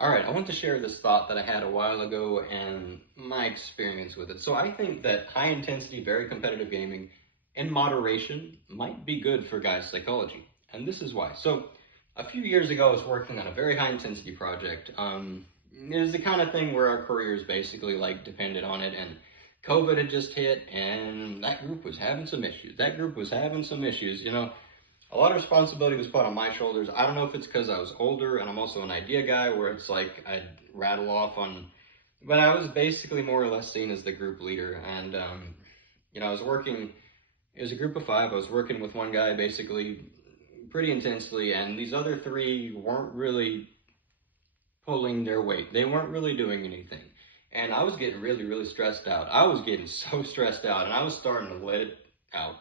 All right, I want to share this thought that I had a while ago and my experience with it. So I think that high intensity, very competitive gaming in moderation might be good for guys' psychology. And this is why. So a few years ago, I was working on a very high intensity project. It was the kind of thing where our careers basically like depended on it, and COVID had just hit, and that group was having some issues. A lot of responsibility was put on my shoulders. I don't know if it's because I was older and I'm also an idea guy where it's like I'd rattle off on, but I was basically more or less seen as the group leader. And, I was working, it was a group of five. I was working with one guy basically pretty intensely, and these other three weren't really pulling their weight. They weren't really doing anything. And I was getting really, really stressed out. I was getting so stressed out, and I was starting to let it out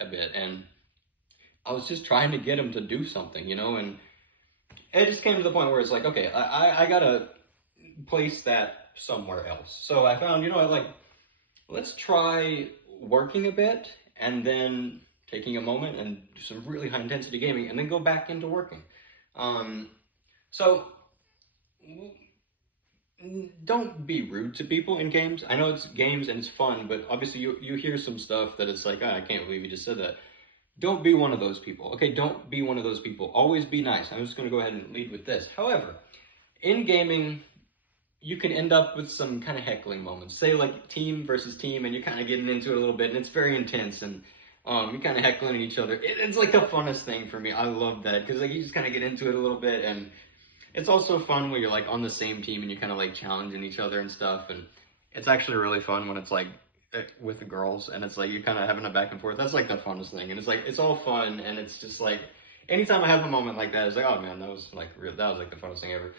a bit. And I was just trying to get him to do something, and it just came to the point where it's like, okay, I gotta place that somewhere else. So I found, like, let's try working a bit and then taking a moment and do some really high intensity gaming and then go back into working. So don't be rude to people in games. I know it's games and it's fun, but obviously you hear some stuff that it's like, oh, I can't believe you just said that. Don't be one of those people. Okay, don't be one of those people. Always be nice. I'm just going to go ahead and lead with this. However, in gaming, you can end up with some kind of heckling moments. Say like team versus team, and you're kind of getting into it a little bit, and it's very intense, and you're kind of heckling each other. It's like the funnest thing for me. I love that because like you just kind of get into it a little bit, and it's also fun when you're like on the same team and you're kind of like challenging each other and stuff. And it's actually really fun when it's like with the girls and it's like you're kind of having a back and forth. That's like the funnest thing, and it's like it's all fun, and it's just like anytime I have a moment like that, it's like, oh man, that was like real. That was like the funnest thing ever.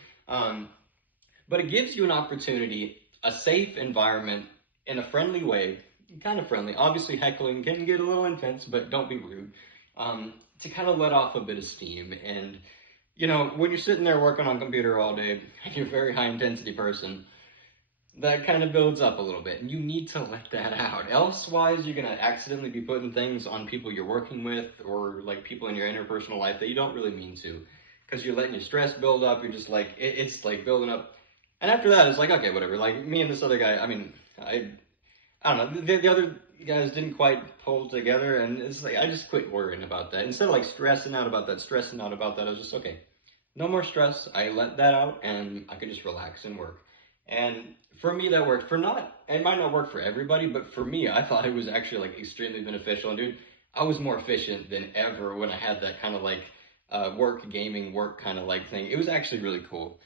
But it gives you an opportunity, a safe environment in a friendly way, kind of friendly. Obviously, heckling can get a little intense, but don't be rude. To kind of let off a bit of steam. And, when you're sitting there working on computer all day and you're a very high intensity person, that kind of builds up a little bit. And you need to let that out. Elsewise, you're going to accidentally be putting things on people you're working with or like people in your interpersonal life that you don't really mean to. Because you're letting your stress build up. You're just like, it's like building up. And after that, it's like, okay, whatever. Like me and this other guy, I don't know. The other guys didn't quite pull together, and it's like I just quit worrying about that. Instead of like stressing out about that, I was just okay. No more stress. I let that out, and I could just relax and work. And for me, that worked. It might not work for everybody, but for me, I thought it was actually like extremely beneficial. And dude, I was more efficient than ever when I had that kind of like work kind of like thing. It was actually really cool.